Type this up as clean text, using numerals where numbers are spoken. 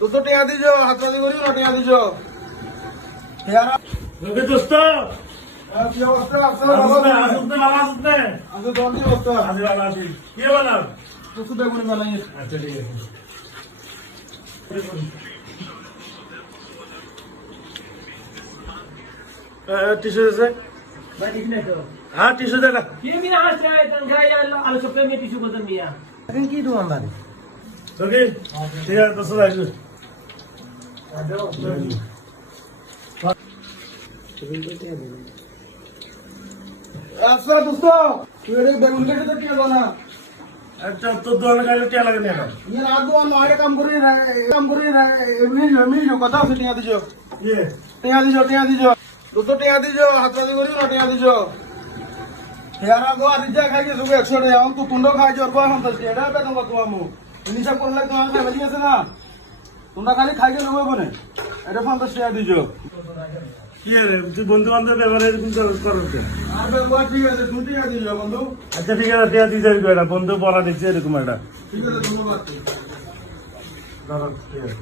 दोस्तों टिया दीजो हाथ राजी करियो ना टिया दीजो यार ওকে দোস্ত কি অবস্থা আপনার বাবা আসুন ভালো আসুন আমি তো অনেক অবস্থা আজি ভালো আছি কি বানাও কিছু বেগুনি বানাই আচ্ছা ঠিক আছে টিস্যু আছে भाई ठीक नहीं तो হ্যাঁ টিস্যু দে না ये भी आज ट्राई कर गया यार आलू चप्पे में टिश्यू बदल दिया लेकिन की दूं हमारे ওকে ঠিক আছে দোস্ত আসবে আচ্ছা দোস্ত তুই এটা বেগুন কেটে তো টিয়া বানা একটা তোর দোকানে গেলে টিয়া লাগে না এখন ये रात को नॉइडा काम करी ना एवनी जो কথা আছে টিয়া দিজো ইয়ে টিয়া দিজো दोस्तों টিয়া দিজো হাত রাজি করিও না টিয়া দিজো यार गो आदित्य खाई के सुबह 100 रे हम तो तुंडो खाई जो और को हम तो एडा पे तुमको तुमो इनिसा করলে তো আমি ফ্যামিলি আছে না তোমরা খালি খাই কে লবে বনে এটা 50 টাকা দিজো কি রে তুই বন্ধু বান্ধব ব্যাপারে এরকম করো কেন আর বেগুয়া ঠিক আছে 2 টাকা দিজো বন্ধু আচ্ছা ঠিক আছে টিয়া দিয়ে যাবি কয়টা বন্ধু বলা দিচ্ছে এরকম একটা ঠিক আছে ধন্যবাদ দাঁড়ান ঠিক আছে